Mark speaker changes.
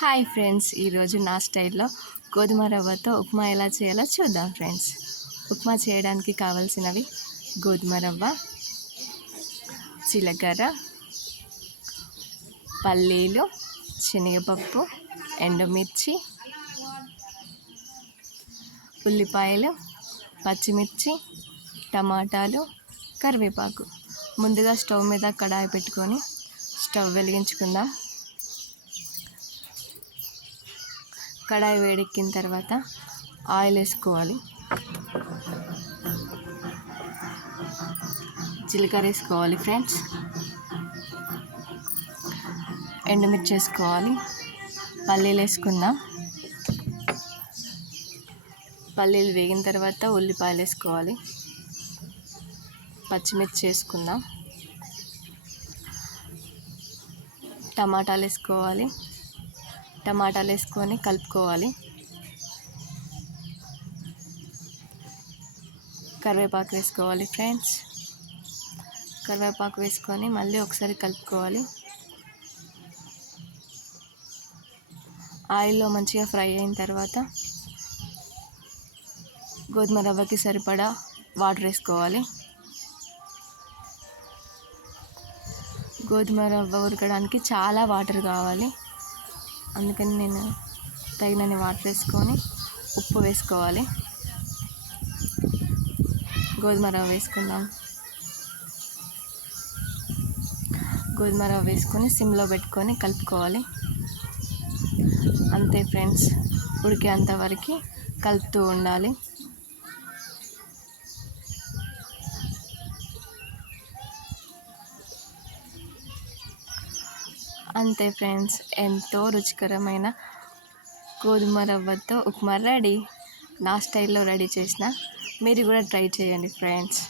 Speaker 1: Hi friends ఈరోజు నా స్టైల్లో గోధుమ రవ్వతో ఉప్మా ఎలా చేయాలో చూద్దాం ఫ్రెండ్స్. ఉప్మా చేయడానికి కావాల్సినవి గోధుమ రవ్వ జీలకర్ర పల్లీలు శనగపప్పు ఎండుమిర్చి ఉల్లిపాయలు పచ్చిమిర్చి టమాటాలు కరివేపాకు. ముందుగా స్టవ్ మీద కడాయి పెట్టుకొని స్టవ్ వెలిగించుకుందాం. కడాయి వేడెక్కిన తర్వాత ఆయిల్ వేసుకోవాలి. జీలకర్ర వేసుకోవాలి ఫ్రెండ్స్. ఎండుమిర్చి వేసుకోవాలి. పల్లీలు వేసుకుందాం. పల్లీలు వేగిన తర్వాత ఉల్లిపాయలు వేసుకోవాలి. పచ్చిమిర్చి వేసుకుందాం. టమాటాలు వేసుకోవాలి. టమాటాలు వేసుకొని కలుపుకోవాలి. కరివేపాకు వేసుకోవాలి ఫ్రెండ్స్. కరివేపాకు వేసుకొని మళ్ళీ ఒకసారి కలుపుకోవాలి. ఆయిల్లో మంచిగా ఫ్రై అయిన తర్వాత గోధుమ రవ్వకి సరిపడా వాటర్ వేసుకోవాలి. గోధుమ రవ్వ ఉడకడానికి చాలా వాటర్ కావాలి. అందుకని నేను తగినన్ని వాటర్ వేసుకొని ఉప్పు వేసుకోవాలి. గోధుమ రవ్వ వేసుకుందాం. గోధుమ రవ్వ వేసుకొని సిమ్లో పెట్టుకొని కలుపుకోవాలి. అంతే ఫ్రెండ్స్ ఉడికేంత వరకు కలుపుతూ ఉండాలి. అంతే ఫ్రెండ్స్ ఎంతో రుచికరమైన గోధుమ రవ్వతో ఉప్మా రెడీ. నా స్టైల్లో రెడీ చేసిన మీరు కూడా ట్రై చేయండి ఫ్రెండ్స్.